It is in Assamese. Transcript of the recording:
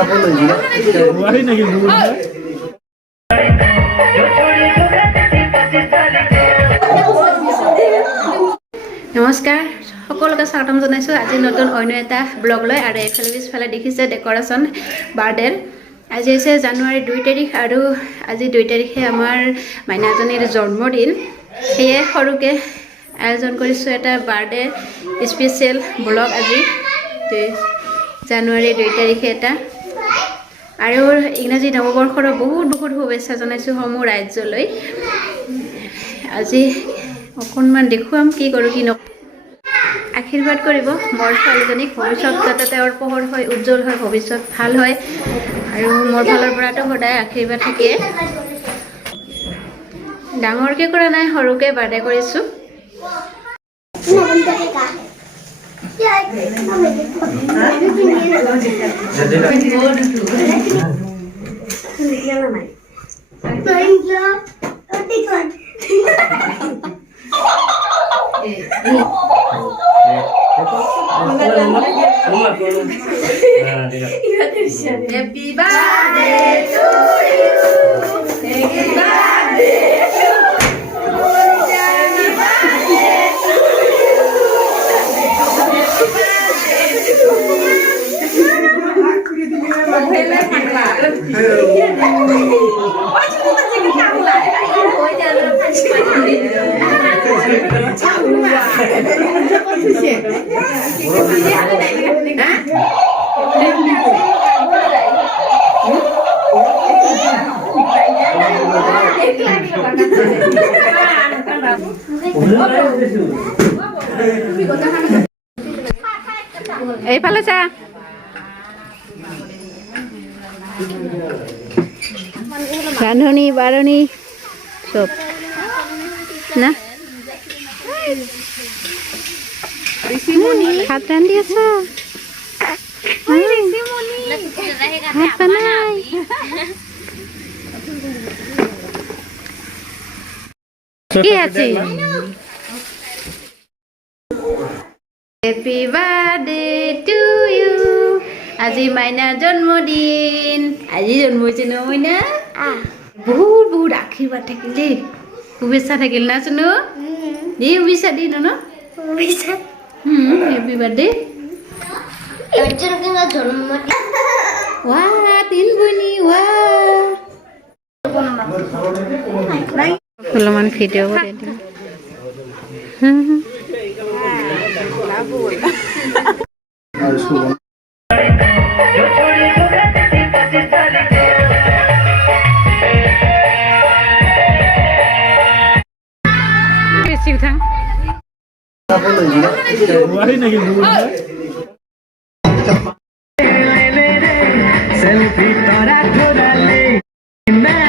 নমস্কাৰ সকলোকে স্বাগতম জনাইছোঁ আজি নতুন অন্য এটা ব্লগ লৈ আৰু এফালে পিছফালে দেখিছে ডেকৰেশ্যন বাৰ্থডেৰ আজি হৈছে জানুৱাৰী 2 তাৰিখ আৰু আজি 2 তাৰিখে আমাৰ মাইনাজনীৰ জন্মদিন সেয়ে সৰুকে আয়োজন কৰিছোঁ এটা বাৰ্থডে স্পেচিয়েল ব্লগ আজি জানুৱাৰী 2 তাৰিখে এটা আৰু ইংৰাজী নৱবৰ্ষৰ বহুত বহুত শুভেচ্ছা জনাইছোঁ সমূহ ৰাজ্যলৈ আজি অকণমান দেখুৱাম কি কৰোঁ কি নকৰোঁ আশীৰ্বাদ কৰিব মোৰ ছোৱালীজনীক ভৱিষ্যত যাতে তেওঁৰ পোহৰ হয় উজ্জ্বল হয় ভৱিষ্যত ভাল হয় আৰু মোৰ ফালৰ পৰাতো সদায় আশীৰ্বাদ থাকে ডাঙৰকৈ কৰা নাই সৰুকৈ বাৰ্থডে কৰিছোঁ Happy birthday to you. Happy birthday to you. Happy birthday to you. এইফালে চা ৰান্ধনি বাৰণি চব না ভাত ৰান্ধি আছ ভাত বনাই কি আছে Happy birthday to you. আজি মাইনাৰ জন্মদিন আজি জন্ম হৈছে ন মাইনা বহুত বহুত আশীৰ্বাদ থাকিল দেই শুভেচ্ছা থাকিল না চুনু দেই শুভেচ্ছা দি ন হেপী বাৰ্থডে ৱা তিন বনি ৱা অলপমান ভিডিঅ' কৰি দিম বেছি উঠা सेल्फी तोरा थोड़ा ले मैं